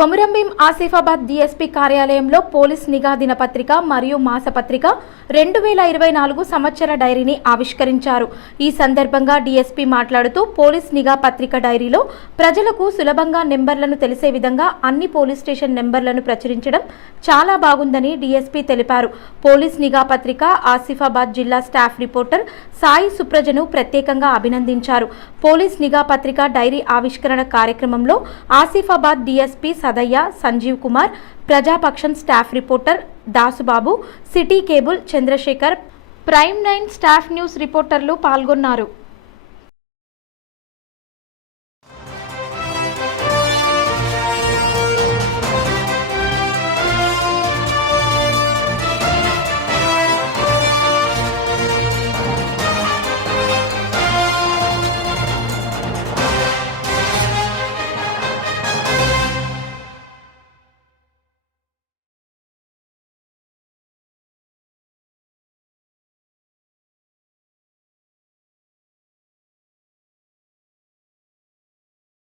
Komurambheem Asifabad DSP కార్యాలయంలో police నిఘా దినపత్రిక మరియు మాసపత్రిక 2024 సంవత్సర డైరీని ఆవిష్కరించారు. ఈ సందర్భంగా డీఎస్పీ మాట్లాడుతూ పోలీస్ నిఘా పత్రిక డైరీలో ప్రజలకు సులభంగా నెంబర్లను తెలిసే విధంగా అన్ని పోలీస్ స్టేషన్ నెంబర్లను ప్రచురించడం చాలా బాగుందని డీఎస్పీ తెలిపారు. పోలీస్ నిఘా పత్రిక ఆసిఫాబాద్ జిల్లా స్టాఫ్ రిపోర్టర్ సాయి సుప్రజను ప్రత్యేకంగా అభినందించారు. పోలీస్ నిఘా పత్రిక డైరీ ఆవిష్కరణ కార్యక్రమంలో Asifabad DSP Sadayya, Sanjeev Kumar, Prajapaksham staff reporter Dasubabu, city cable Chandrashekar, prime 9 staff news రిపోర్టర్లు పాల్గొన్నారు.